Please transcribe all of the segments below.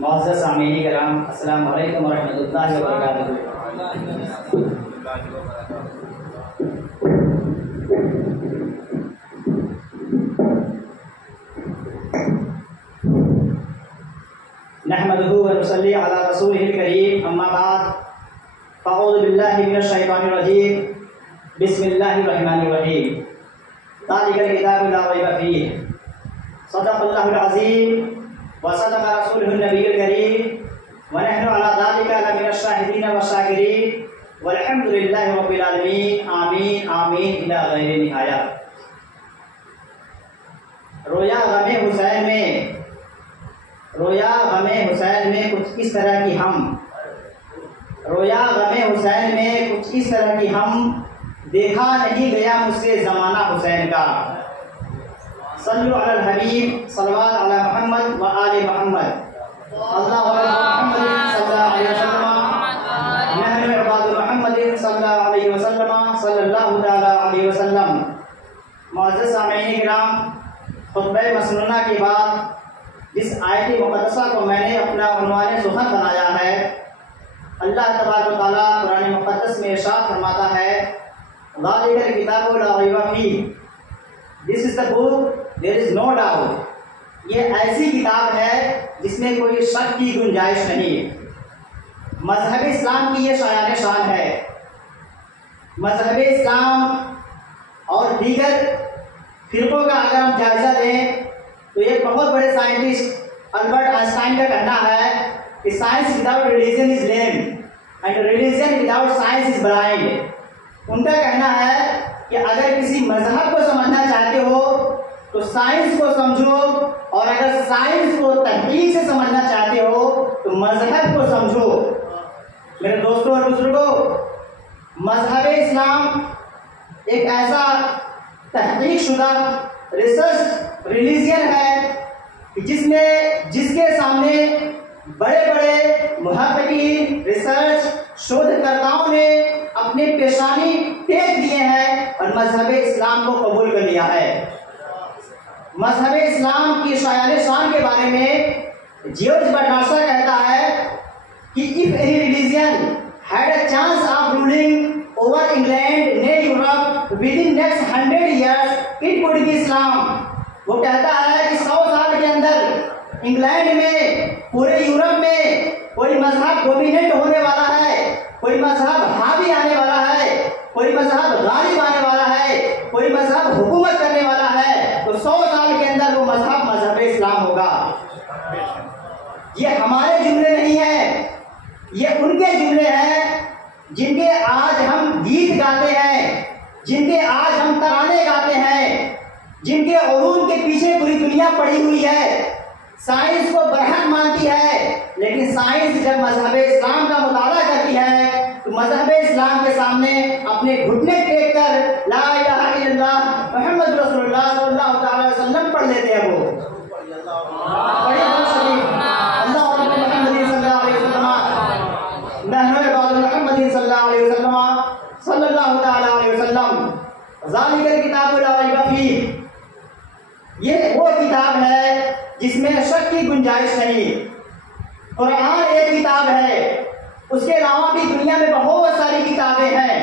معزز سامعین کرام، السلام علیکم ورحمۃ اللہ وبرکاتہ۔ نحمده ونصلي على رسوله الكريم، اما بعد فاعوذ بالله من الشيطان الرجيم، بسم الله الرحمن الرحيم۔ ذلك الكتاب لا ريب فيه، صدق الله العظيم وصدق رسوله النبي الكريم، ونحن على ذلك لمن الشاهدين والشاكرين، والحمد لله رب العالمين، آمين آمين إلى غير نهاية۔ رویا غم حسین میں کچھ اس طرح کی ہم دیکھا نہیں گیا مجھ سے زمانہ حسین کا۔ صلو علی الحبیب، صلوات علی محمد و آل محمد، اللہ محمد صلی اللہ علیہ وسلم، نحن عباد محمد صلی اللہ علیہ وسلم، صلی اللہ تعالی علیہ وسلم۔ معزز سامعین کرام، خطبہ مسنونہ کے بعد جس آیت مقدسہ کو میں نے اپنا عنوان سخن بنایا ہے، اللہ تبارک و تعالیٰ قرآن مقدس میں ارشاد فرماتا ہے، ذالک الکتاب لا ریب فیہ، This is the book, there is no doubt۔ یہ ایسی کتاب ہے جس میں کوئی شک کی گنجائش نہیں۔ مذہب اسلام کی یہ شایان شان ہے۔ مذہب اسلام اور دیگر فرقوں کا اگر ہم جائزہ لیں تو ایک بہت بڑے سائنٹسٹ البرٹ آئنسٹائن کا کہنا ہے کہ science without religion is lame and religion without science is blind. ان کا کہنا ہے کہ اگر کسی مذہب کو سمجھنا چاہتے ہو تو سائنس کو سمجھو، اور اگر سائنس کو تحقیق سے سمجھنا چاہتے ہو تو مذہب کو سمجھو۔ میرے دوستوں اور بزرگوں، مذہب اسلام ایک ایسا تحقیق شدہ ریسرچ ریلیجن ہے کہ جس کے سامنے بڑے بڑے محققین، ریسرچ شودھ کرتاؤں نے اپنے پیشانی ٹیک دیے ہیں اور مذہب اسلام کو قبول کر لیا ہے۔ مذہب اسلام کی شایان شان کے بارے میں جیورج برنارڈ کہتا ہے کہ if any religion had a chance of ruling over England, nay Europe within next 100 years, it would be Islam۔ وہ کہتا ہے کہ 100 سال کے اندر انگلینڈ میں، پورے یورپ میں کوئی مذہب ڈومیننٹ ہونے والا ہے، کوئی مذہب حاوی آنے والا ہے، کوئی مذہب غالب آنے والا ہے، کوئی مذہب حکومت کرنے والا ہے، تو 100 سال کے اندر وہ مذہب اسلام ہوگا۔ یہ ہمارے جملے نہیں ہیں، یہ ان کے جملے ہیں جن کے آج ہم گیت گاتے ہیں، جن کے آج ہم ترانے گاتے ہیں، جن کے علوم کے پیچھے پوری دنیا پڑی ہوئی ہے۔ سائنس کو برحق مانتی ہے، لیکن سائنس جب مذہب اسلام کا مطالعہ کرتی ہے تو مذہب اسلام کے سامنے اپنے گھٹنے ٹیک کر لا الہ الا اللہ محمد رسول اللہ صلی اللہ تعالی وسلم پڑھ لیتے ہیں۔ وہ صلی اللہ تعالی علیہ وسلم، ذالک الکتاب لا ریب فیہ، یہ وہ کتاب ہے جس میں شک کی گنجائش نہیں۔ قرآن ایک کتاب ہے، اس کے علاوہ بھی دنیا میں بہت ساری کتابیں ہیں۔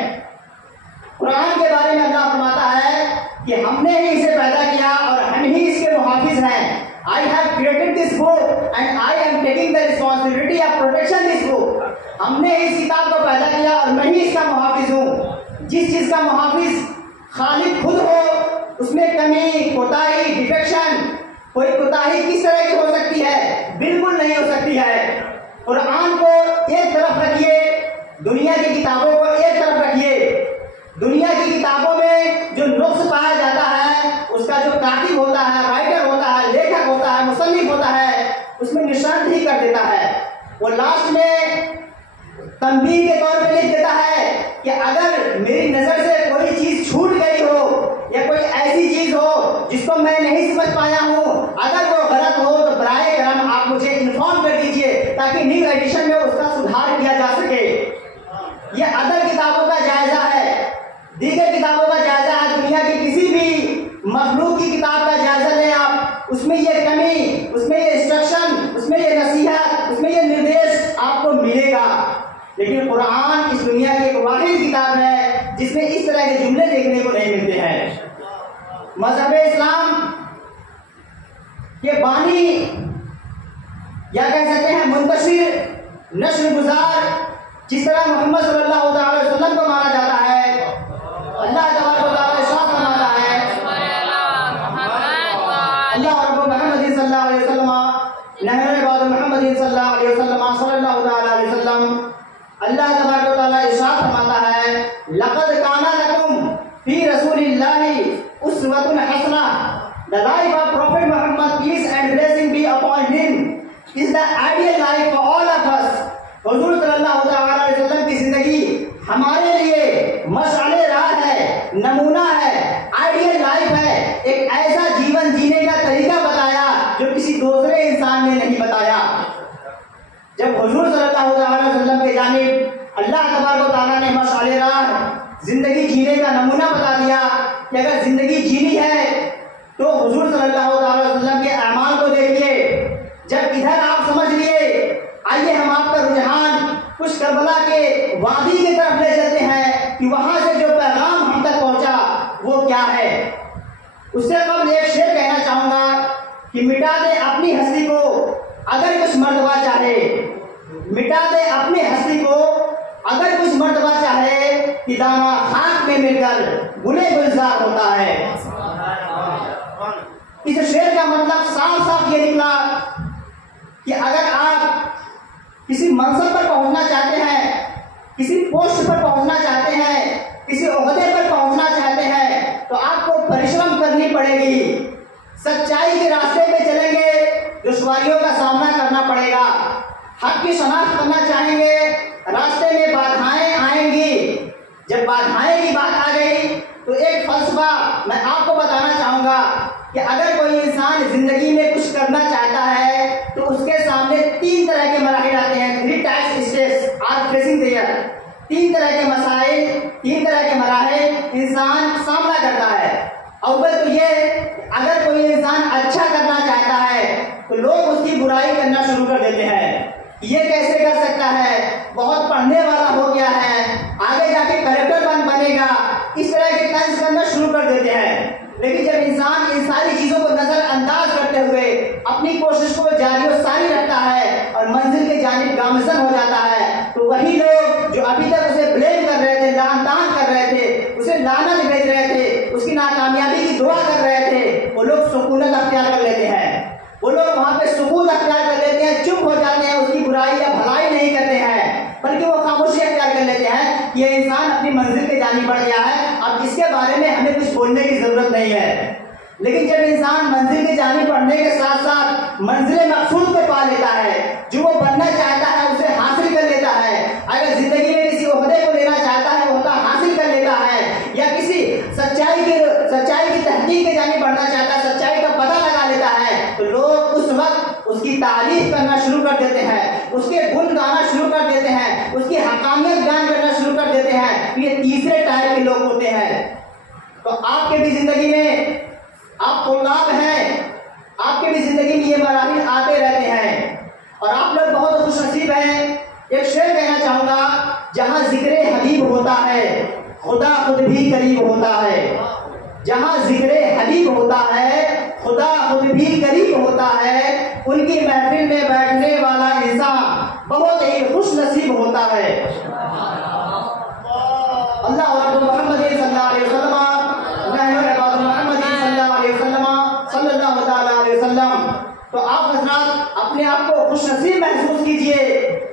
قرآن کے بارے میں اللہ فرماتا ہے کہ ہم نے ہی اسے پیدا کیا اور ہم ہی اس کے محافظ ہیں۔ I have created this book and I am taking the responsibility of protection this book۔ ہم نے اس کتاب کو پیدا کیا اور میں ہی اس کا محافظ ہوں۔ جس چیز کا محافظ خالق خود ہو، اس میں کمی، کوتاہی، ڈیفیکشن، کوئی کوتاہی کس طرح کی ہو سکتی ہے؟ بالکل نہیں ہو سکتی ہے۔ قرآن کو ایک طرف رکھیے، دنیا کی کتابوں کو ایک طرف رکھیے۔ دنیا کی کتابوں میں جو نقص پایا جاتا ہے، اس کا جو کاتب ہوتا ہے، رائٹر ہوتا ہے، لیکھک ہوتا ہے، مصنف ہوتا ہے، اس میں نشاندہی کر دیتا ہے۔ وہ لاسٹ میں تنبیہ کے طور پہ لکھ دیتا ہے کہ اگر میری نظر سے کوئی چیز چھوٹ گئی ہو یا کوئی ایسی چیز ہو جس کو میں نہیں سمجھ پایا ہوں، اگر وہ غلط ہو تو برائے کرم آپ مجھے انفارم کر دیجئے تاکہ نیو ایڈیشن میں اس کا سدھار کیا جا سکے۔ یہ ادب کتابوں کا جائزہ ہے، دیگر کتابوں کا جائزہ ہے، دنیا کی کسی بھی مخلوق کی کتاب کا جائزہ لیں آپ، اس میں یہ کمی، اس میں یہ انسٹرکشن، اس میں یہ نصیحت، لیکن قرآن اس دنیا کی ایک واحد کتاب ہے جس میں اس طرح کے جملے دیکھنے کو نہیں ملتے ہیں۔ مذہب اسلام کے بانی یا کہہ سکتے ہیں منتشر نشر گزار جس طرح محمد صلی اللہ علیہ وسلم کو مانا جاتا ہے، اللہ تبارک و تعالیٰ ارشاد فرماتا ہے، اللہ رب محمد صلی اللہ علیہ وسلم نحن عباد محمد صلی اللہ علیہ وسلم صلی اللہ علیہ وسلم، اللہ تبارک و تعالیٰ ارشاد فرماتا ہے لقد کان لکم فی رسول اللہ اسوۃ حسنہ، the life of Prophet Muhammad, peace and blessing be upon him, is the ideal life for all of us۔ حضور صلی اللہ علیہ وسلم کی زندگی ہمارے لیے مشعل راہ ہے، نمونہ ہے، آئیڈیل لائف ہے، ایک ایسا جیون جینے کا طریقہ بتایا جو کسی دوسرے انسان نے نہیں بتایا۔ جب حضور صلی اللہ علیہ وسلم کے جانب اللہ تبارک و تعالیٰ نے مشعل راہ زندگی جینے کا نمونہ بتا دیا کہ اگر زندگی جینی ہے تو حضور صلی اللہ علیہ وسلم کے اعمال کو دیکھیے۔ جب ادھر آپ سمجھ لیے، آئیے ہم آپ کا رجحان کچھ کربلا کے وادی کی طرف لے چلتے ہیں کہ وہاں سے جو پیغام ہم تک پہنچا وہ کیا ہے۔ اس سے قبل ایک شعر کہنا چاہوں گا کہ مٹا دے اپنی ہستی کو اگر کچھ مرتبہ چاہے، مٹا دے اپنی ہستی کو اگر کچھ مرتبہ چاہے، کہ دانا خاک میں مل کر گلے گلزار ہوتا ہے۔ اس شعر کا مطلب صاف صاف یہ نکلا کہ اگر آپ کسی منصب پر پہنچنا چاہتے ہیں، کسی پوسٹ پر پہنچنا چاہتے ہیں، کسی عہدے پر پہنچنا چاہتے ہیں تو آپ کو پریشرم کرنی پڑے گی، سچائی کے راستے پہ چلیں گے، دشواریوں کا سامنا کرنا پڑے گا، حق کی شناخت کرنا چاہیں گے، راستے میں بادھائیں آئیں گی۔ جب بادھائیں کی بات آ گئی تو ایک فلسفہ میں آپ کو بتانا چاہوں گا کہ اگر کوئی انسان زندگی میں کچھ کرنا چاہتا ہے تو اس کے سامنے تین طرح کے مراحل آتے ہیں، 3 types steps are facing there۔ 3 طرح کے مسائل، 3 طرح کے مراحل انسان سامنا کرتا ہے۔ اول تو یہ اگر کوئی انسان اچھا کرنا چاہتا ہے تو لوگ اس کی برائی کرنا شروع کر دیتے ہیں، یہ کیسے کر سکتا ہے، بہت پڑھنے والا ہو گیا ہے، آگے جا کے کریکٹر بنے گا، اس طرح کے طنز کرنا شروع کر دیتے ہیں۔ لیکن جب انسان ان ساری چیزوں کو نظر انداز کرتے ہوئے اپنی کوشش کو جاری و ساری رکھتا ہے اور منزل کے جانب گامزن ہو جاتا ہے تو وہی لوگ جو ابھی تک اسے بلیم کر رہے تھے، لعن طعن کر رہے تھے، اسے لعنت بھیج رہے تھے، اس کی ناکامیابی کی دعا کر رہے تھے، وہ لوگ سکونت اختیار کر لیتے ہیں، وہ لوگ وہاں پہ سکون اختیار کر لیتے ہیں، چپ ہو جاتے ہیں، اس کی برائی یا بھلائی نہیں کرتے ہیں، بلکہ وہ خاموشی اختیار کر لیتے ہیں کہ یہ انسان اپنی منزل کے جانب بڑھ گیا ہے، اب اس کے بارے میں ہمیں کچھ بولنے کی ضرورت نہیں ہے۔ لیکن جب انسان منزل کی جانب بڑھنے کے ساتھ ساتھ منزل مقصود کو پا لیتا ہے، جو وہ بننا چاہتا ہے اسے حاصل کر لیتا ہے، اگر زندگی میں کسی عہدے کو لینا چاہتا ہے وہ عہدہ حاصل کر لیتا ہے، یا کسی سچائی کی تحقیق کے جانب بڑھنا چاہتا ہے، سچائی کا پتہ لگا لیتا ہے، تو لوگ اس وقت اس کی تعریف کرنا شروع کر دیتے ہیں، اس کے گن گانا شروع کر دیتے ہیں، اس کی حقانیت بیان کرنا شروع کر دیتے ہیں۔ یہ تیسرے ٹائپ کے لوگ ہوتے ہیں۔ تو آپ کے بھی زندگی میں، آپ طلاب ہیں، آپ کے بھی زندگی میں یہ مراحل آتے رہتے ہیں اور آپ لوگ بہت خوش نصیب ہیں۔ ایک شعر کہنا چاہوں گا، جہاں ذکر حبیب ہوتا ہے خدا خود بھی قریب ہوتا ہے، جہاں ذکر حبیب ہوتا ہے خدا خود بھی قریب ہوتا ہے، ان کی محفل میں بیٹھنے والا انسان بہت ہی خوش نصیب ہوتا ہے۔ اللہ رب محمد صلی اللہ علیہ وسلم، صلی اللہ تعالیٰ علیہ وسلم۔ تو آپ حضرات اپنے آپ کو خوش نصیب محسوس کیجئے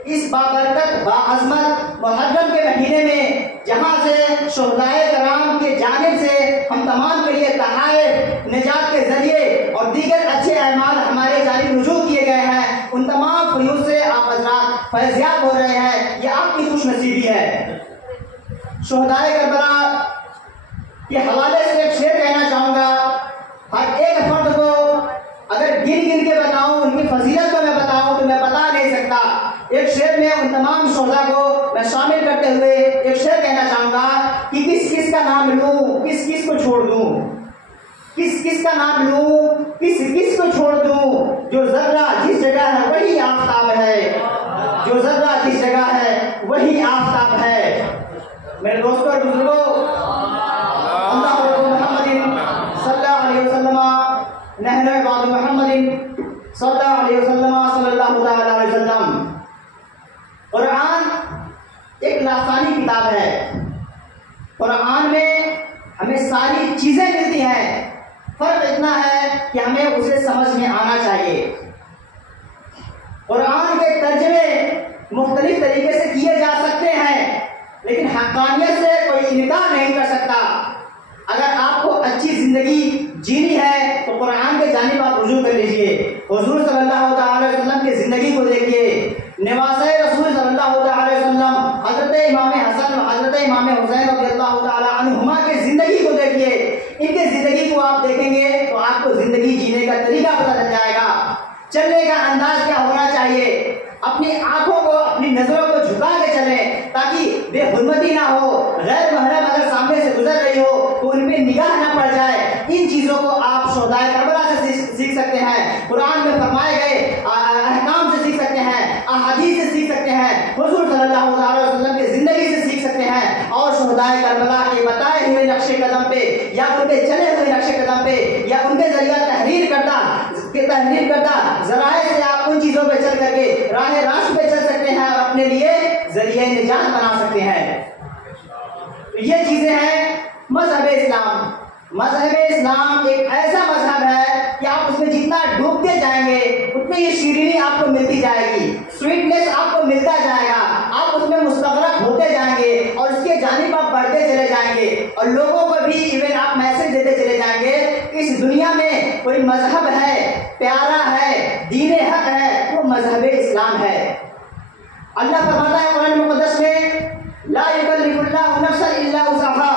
اس بابرکت باعظمت محرم کے مہینے میں، جہاں سے شہدائے کرام کے جانب سے ہم تمام کے لیے تحائف، نجات کے ذریعے اور دیگر اچھے اعمال ہمارے جانب رجوع کیے گئے ہیں، ان تمام فیوز سے آپ حضرات فیضیاب ہو رہے ہیں، یہ آپ کی خوش نصیبی ہے۔ شہدائے کربلا کے حوالے سے ایک شعر کہنا چاہوں گا، ہر ایک فرد کو اگر گن گن کے بتاؤں، ان کی فضیلت کو میں بتاؤں تو میں بتا نہیں سکتا۔ ایک شعر میں ان تمام شہداء کو میں شامل کرتے ہوئے ایک شعر کہنا چاہوں گا کہ کس کس کا نام لوں، کس کس کو چھوڑ دوں، کس کس کا نام لوں، کس کس کو چھوڑ دوں، جو ذرہ جس جگہ ہے وہی آفتاب ہے، جو ذرہ جس جگہ ہے وہی آفتاب ہے۔ میرے دوستوں اور بزرگوں، اللہ محمد صلی اللہ علیہ وسلم نحن بعد محمد صلی اللہ علیہ وسلم صلی اللہ تعالی علیہ وسلم۔ قرآن ایک لاسانی کتاب ہے۔ قرآن میں ہمیں ساری چیزیں ملتی ہیں، فرق اتنا ہے کہ ہمیں اسے سمجھ میں آنا چاہیے۔ قرآن کے ترجمے مختلف طریقے سے کیے جا سکتے ہیں، لیکن حقانیت سے کوئی انکار نہیں کر سکتا۔ اگر آپ کو اچھی زندگی جینی ہے تو قرآن کے جانب آپ رجوع کر لیجئے۔ حضور صلی اللہ تعالی علیہ وسلم کی زندگی کو دیکھیے، نواسۂ رسول صلی اللہ تعالی علیہ وسلم حضرت امام حسن و حضرت امام حسین رضی اللہ تعالی عنہما کی زندگی کو دیکھیے۔ ان کی زندگی کو آپ دیکھیں گے تو آپ کو زندگی جینے کا طریقہ پتہ چل جائے گا، چلنے کا انداز کیا ہونا چاہیے۔ اپنی آنکھوں کو، اپنی نظروں کو جھکا کے چلیں تاکہ بے حرمتی نہ ہو، غیر محرم اگر سامنے سے گزر رہی ہو تو ان پہ نگاہ نہ پڑ جائے۔ ان چیزوں کو آپ شہدائے کربلا سے سیکھ سکتے ہیں، قرآن میں فرمائے گئے احکام سے سیکھ سکتے ہیں، احادیث سے سیکھ سکتے ہیں، حضور صلی اللہ علیہ وسلم کی زندگی سے سیکھ سکتے ہیں، اور شہدائے کربلا کے بتائے ہوئے نقش قدم پہ یا ان کے چلے ہوئے نقش قدم پہ یا ان کے ذریعہ تحریر کردہ ذرائع سے آپ ان چیزوں پہ چل کر کے راہ راست پہ چل سکتے ہیں اور اپنے لیے ذریعہ نجات بنا سکتے ہیں۔ یہ چیزیں ہیں مذہب اسلام۔ مذہب اسلام ایک ایسا مذہب ہے کہ آپ اس میں جتنا ڈوبتے جائیں گے اتنی یہ شیرینی آپ کو ملتی جائے گی، سویٹنس آپ کو ملتا جائے گا، آپ اس میں مستغرق ہوتے جائیں گے اور اس کے جانب آپ بڑھتے چلے جائیں گے، اور لوگوں کو بھی ایون آپ میسج دیتے چلے جائیں گے کہ اس دنیا میں کوئی مذہب ہے، پیارا ہے، دین حق ہے، وہ مذہب اسلام ہے۔ اللہ فرماتا ہے قرآن مقدس میں، لا یکلف اللہ نفسا الا وسعها۔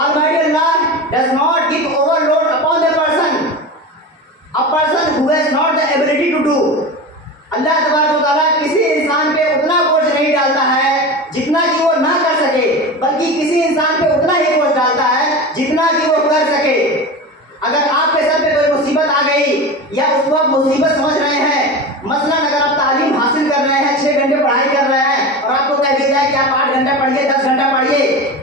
Almighty Allah does not give overload upon a person who has not the ability to do۔ اللہ تبارک و تعالیٰ کسی انسان پہ اتنا بوجھ نہیں ڈالتا ہے جتنا کہ وہ نہ کر سکے، بلکہ کسی انسان پہ اتنا ہی بوجھ ڈالتا ہے جتنا کہ وہ کر سکے۔ اگر آپ کے سر پہ کوئی مصیبت آ گئی یا اس کو آپ مصیبت سمجھ رہے ہیں، مثلا اگر آپ تعلیم حاصل کر رہے ہیں، 6 گھنٹے پڑھائی کر رہے ہیں اور آپ کو کہہ دیا جائے کہ آپ 8 گھنٹہ پڑھیے، 10 گھنٹہ پڑھیے،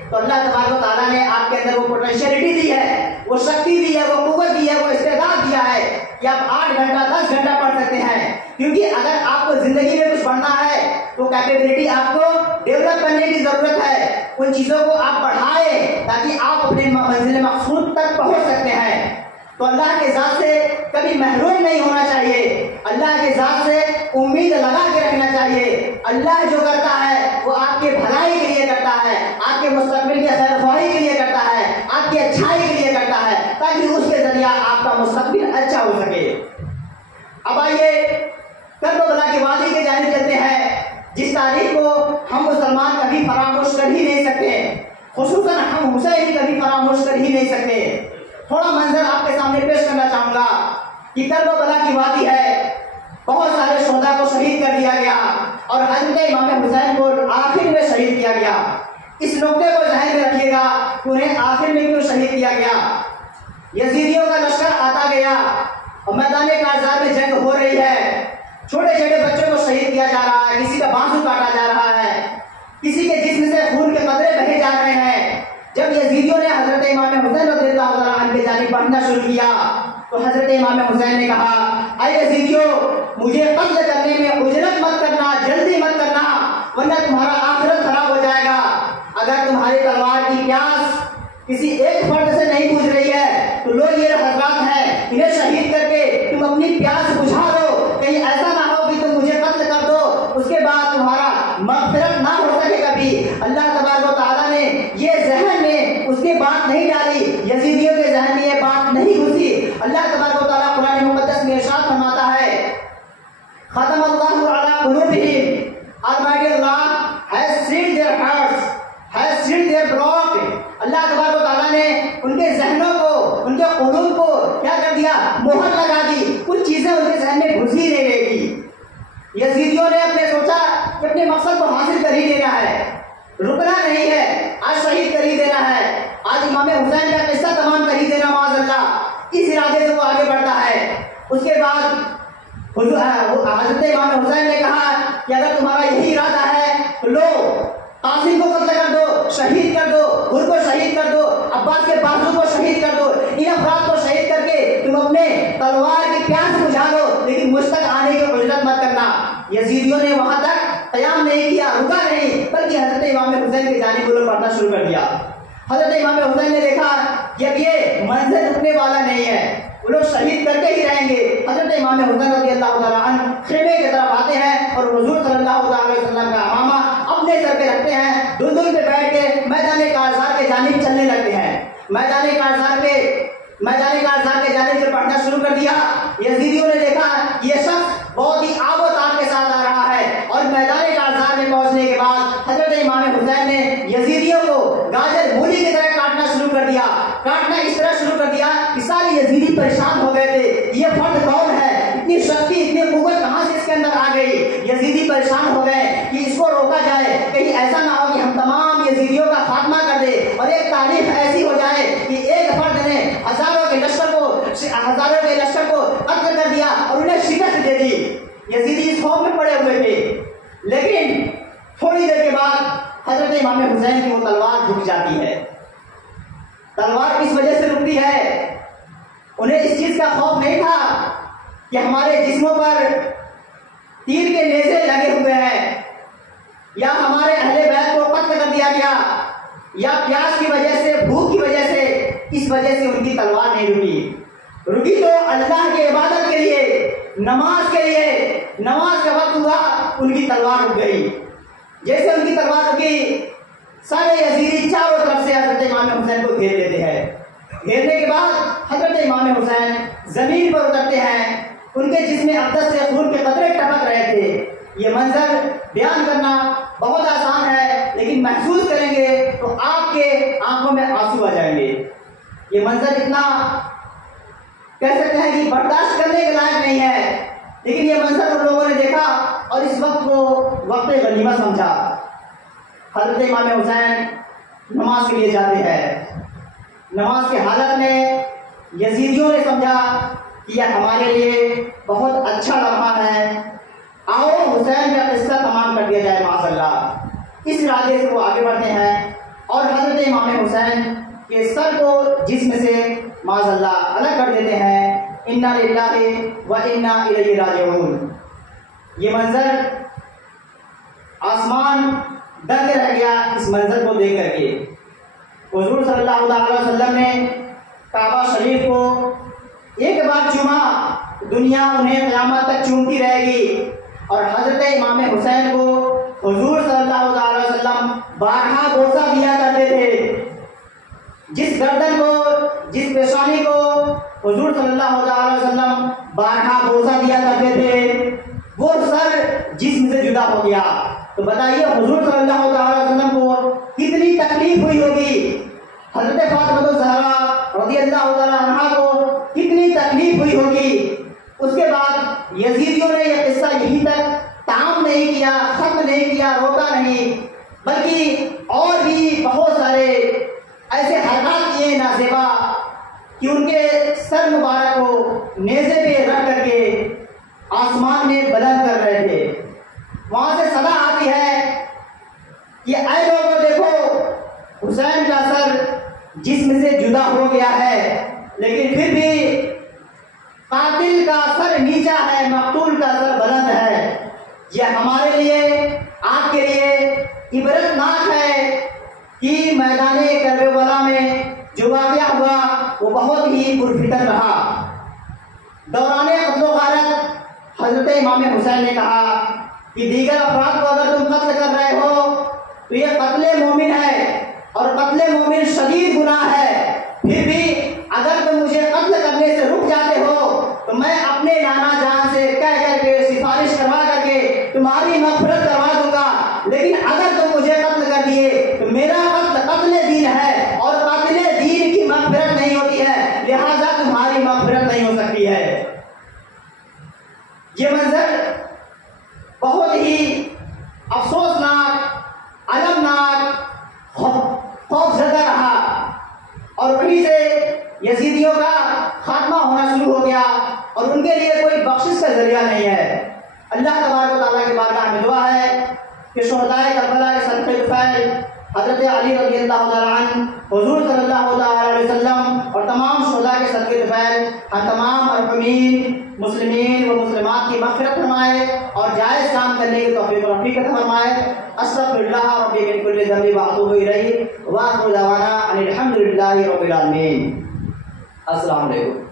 تو اللہ تبارک و تعالیٰ نے آپ کے اندر وہ پوٹینشیلٹی دی ہے، وہ شکتی دی ہے، وہ قوت دی ہے، وہ استعداد دیا ہے کہ آپ 8 گھنٹہ 10 گھنٹہ پڑھ سکتے ہیں۔ کیونکہ اگر آپ کو زندگی میں کچھ پڑھنا ہے تو کیپیبلٹی آپ کو ڈیولپ کرنے کی ضرورت ہے، ان چیزوں کو آپ بڑھائیں تاکہ آپ اپنے منزل مقصود تک پہنچ سکتے ہیں۔ تو اللہ کے ذات سے کبھی محروم نہیں ہونا چاہیے، اللہ کے ذات سے امید لگا کے رکھنا چاہیے۔ اللہ جو کرتا ہے وہ آپ کے بھلائی کے لیے کرتا ہے، آپ کے مستقبل کی خیر خواہی کے لیے کرتا ہے، آپ کی اچھائی کے لیے کرتا ہے، تاکہ اس کے ذریعہ آپ کا مستقبل اچھا ہو سکے۔ اب آئیے کربلا کی وادی کے جانب چلتے ہیں، جس تاریخ کو ہم مسلمان کبھی فراموش کر ہی نہیں سکتے، خصوصاً ہم حسین کبھی فراموش کر ہی نہیں سکتے۔ تھوڑا منظر آپ کے سامنے پیش کرنا چاہوں گا کہ کربلا کی وادی ہے، بہت سارے شہداء کو شہید کر دیا گیا اور حضرت امام حسین کو آخر میں شہید کیا گیا۔ اس نقطے کو ذہن میں رکھیے گا کہ انہیں آخر میں کیوں شہید کیا گیا۔ یزیدیوں کا لشکر آتا گیا اور میدان کارزار میں جنگ ہو رہی ہے، چھوٹے چھوٹے بچوں کو شہید کیا جا رہا ہے، کسی کا بازو کاٹا جا رہا ہے، کسی کے جسم سے خون کے قطرے بہے جا رہے ہیں۔ جب یزیدیوں نے حضرت امام حسین رضی اللہ عنہ کی جانب بڑھنا شروع کیا تو حضرت امام حسین نے کہا، اے یزیدیوں، مجھے قتل کرنے میں عجلت مت کرنا، جلدی مت کرنا، ورنہ تمہارا آخرت خراب ہو جائے گا۔ اگر تمہاری تلوار کی پیاس کسی ایک فرد سے نہیں بجھ رہی ہے تو لوگ یہ حضرات ہیں، انہیں شہید کر کے تم اپنی پیاس بجھا دو، کہیں ایسا نہ ہو کہ تم مجھے قتل کر دو، اس کے بعد تمہارا مغفرت نہ ہو سکے کبھی۔ اللہ تبارک و تعالیٰ نے یہ ذہن میں اس کی بات نہیں ڈالی، یزیدیوں کے ذہن میں یہ بات نہیں گھسی۔ اللہ تبارک و تعالیٰ قرآن مقدس میں ارشاد فرماتا ہے، ختم اللہ علی قلوبہم، Almighty Allah has sealed their hearts, has sealed their blood۔ اللہ تبارک و تعالیٰ نے ان کے ذہنوں کو، ان کے قلوب کو کیا کر دیا؟ مہر لگا دی، کچھ چیزیں ان کے ذہن میں گھسی نہیں رہے گی۔ یزیدیوں نے اپنے سوچا کہ اپنے مقصد کو حاصل کر ہی لینا ہے، رکنا نہیں ہے، آج شہید کر ہی دینا ہے، آج امام حسین کا قصہ تمام کر ہی دینا معاذ اللہ، اس ارادے سے وہ آگے بڑھتا ہے۔ اس کے بعد حضرت امام حسین نے کہا کہ اگر تمہارا یہی ارادہ ہے تو لو قاسم کو قتل کر دو، شہید کر دو، حر کو شہید کر دو، عباس کے بازو کو شہید کر دو، ان افراد کو شہید کر کے تم اپنے تلوار کی پیاس بجھا دو، لیکن مجھ تک آنے کی اجرت مت کرنا۔ یزیدیوں نے وہاں تک قیام نہیں کیا، رکا نہیں، بلکہ حضرت امام حسین کی جانب وہ لوگ پڑھنا شروع کر دیا۔ حضرت امام حسین نے دیکھا کہ اب یہ منظر رکنے والا نہیں ہے، وہ لوگ شہید کرتے ہی رہیں گے۔ حضرت امام حسین رضی اللہ تعالیٰ عنہ خیمے کی طرف آتے ہیں اور حضور صلی اللہ علیہ وسلم کا امامہ اپنے سر پہ رکھتے ہیں، دلدل پہ بیٹھ کے میدان کارزار کے جانب چلنے لگتے ہیں۔ میدان کارزار کے جانب سے پڑھنا شروع کر دیا۔ یزیدیوں نے دیکھا یہ شخص بہت ہی آب و تاب کے ساتھ آ رہا ہے، اور میدان کارزار میں پہنچنے کے بعد حضرت امام حسین نے یزیدیوں کو گاجر مولی کی طرح کاٹنا شروع کر دیا، کاٹنا اس طرح شروع کر دیا کہ سارے یزیدی پریشان ہو گئے تھے، یہ فرد کون ہے، اتنی شکتی اتنی قوت کہاں سے اس کے اندر آ گئی۔ یزیدی پریشان ہو گئے کہ اس کو روکا جائے، کہیں ایسا نہ ہو کہ ہم تمام یزیدیوں کا خاتمہ کر دے اور ایک تاریخ ایسی ہو جائے کہ ایک فرد نے ہزاروں کے لشکر کو قتل کر دیا اور انہیں شکست دے دی۔ یزیدی اس خوف میں پڑے ہوئے تھے، لیکن تھوڑی دیر کے بعد حضرت امام حسین کی وہ تلوار جھک جاتی ہے۔ تلوار کس وجہ سے رکتی ہے؟ انہیں اس چیز کا خوف نہیں تھا کہ ہمارے جسموں پر تیر کے نیزے لگے ہوئے ہیں، یا ہمارے اہل بیت کو قتل کر دیا گیا، یا پیاس کی وجہ سے، بھوک کی وجہ سے، اس وجہ سے ان کی تلوار نہیں رکی تو اللہ کی عبادت کے لیے، نماز کے لیے، نماز کا وقت ہوا ان کی تلوار رک گئی۔ جیسے ان کی تلوار رکی، سارے یزیدی چاروں طرف سے حضرت امام حسین کو گھیر لیتے ہیں۔ گھیرنے کے بعد حضرت امام حسین زمین پر اترتے ہیں، ان کے جسم اقدس سے خون کے قطرے ٹپک رہے تھے۔ یہ منظر بیان کرنا بہت آسان ہے، لیکن محسوس کریں گے تو آپ کے آنکھوں میں آنسو آ جائیں گے۔ یہ منظر اتنا کہہ سکتے ہیں کہ برداشت کرنے کے لائق نہیں ہے، لیکن یہ منظر ان لوگوں نے دیکھا اور اس وقت کو وقت غنیمت سمجھا۔ حضرت امام حسین نماز کے لیے جاتے ہیں۔ نماز کی حالت میں یزیدیوں نے سمجھا کہ یہ ہمارے لیے بہت اچھا لمحہ ہے، آؤ حسین کا قصہ تمام کر دیا جائے معاذ اللہ۔ اس ارادے سے وہ آگے بڑھتے ہیں اور حضرت امام حسین کے سر کو جسم سے معاذ اللہ الگ کر دیتے ہیں۔ انا للہ و انا الیہ راجعون۔ یہ منظر آسمان دنگ رہ گیا اس منظر کو دیکھ کر کے۔ حضور صلی اللہ علیہ وسلم نے کعبہ شریف کو ایک بار چوما، دنیا انہیں قیامت تک چومتی رہے گی، اور حضرت امام حسین کو حضور صلی اللہ علیہ وسلم بارہا بوسہ دیا کرتے تھے۔ جس گردن کو، جس پیشانی کو حضور صلی اللہ علیہ وسلم بارہا بوسہ دیا کرتے تھے، وہ سر جسم سے جدا ہو گیا۔ تو بتائیے حضور صلی اللہ علیہ وسلم کو کتنی تکلیف ہوئی ہوگی، حضرت فاطمہ الزہرا رضی اللہ تعالیٰ عنہا کو کتنی تکلیف ہوئی ہوگی۔ اس کے بعد یزیدیوں نے یہ قصہ یہیں تک تمام نہیں کیا، ختم نہیں کیا، روکا نہیں، بلکہ اور بھی بہت سارے ایسے حرکات کیے نازیبا کہ ان کے سر مبارک کو نیزے پہ رکھ کر کے آسمان میں بلند کر رہے تھے۔ وہاں سے صدا آتی ہے کہ اے لوگوں دیکھو، حسین کا سر جسم سے جدا ہو گیا ہے، لیکن پھر بھی قاتل کا سر نیچا ہے، مقتول کا سر بلند ہے۔ یہ ہمارے لیے، آپ کے لیے عبرت ناک ہے کہ میدان کربلا میں جو واقعہ ہوا وہ بہت ہی پرفتن رہا۔ دوران قتل و غارت حضرت امام حسین نے کہا کہ دیگر افراد کو اگر تم قتل کر رہے ہو تو یہ قتل مومن ہے، اور قتل مومن شدید گناہ ہے، پھر بھی اگر تم مجھے قتل کرنے سے رک جاتے ہو تو میں اپنے نانا جان سے کہہ کر کے، سفارش کروا کر کے تمہاری مغفرت کروا دوں گا، لیکن اگر تم مجھے قتل کر دیے تو میرا قتل قتل دین ہے، اور قاتل دین کی مغفرت نہیں ہوتی ہے، لہذا تمہاری مغفرت نہیں ہو سکتی ہے۔ یہ منظر بہت ہی افسوسناک، المناک، خوف زدہ رہا، اور وہیں سے یزیدیوں کا خاتمہ ہونا شروع ہو گیا، اور ان کے لیے کوئی بخشش کا ذریعہ نہیں ہے۔ اللہ تبارک و تعالیٰ کی بارگاہ میں دعا ہے کہ شہدائے کربلا کے صدقے فیل حضرت علی رضی اللہ تعالیٰ عنہ، حضور صلی اللہ تعالیٰ علیہ وسلم اور تمام شہداء کے صدقے فیل ہم تمام مرحومین مسلمین و مسلمات کی مغفرت فرمائے اور جائز کام کرنے کی توفیق و رفیق عطا فرمائے۔ استغفر اللہ ربی من کل ذنب واتوب الیہ، وآخر دعوانا ان الحمد للہ رب العالمین۔ السلام علیکم۔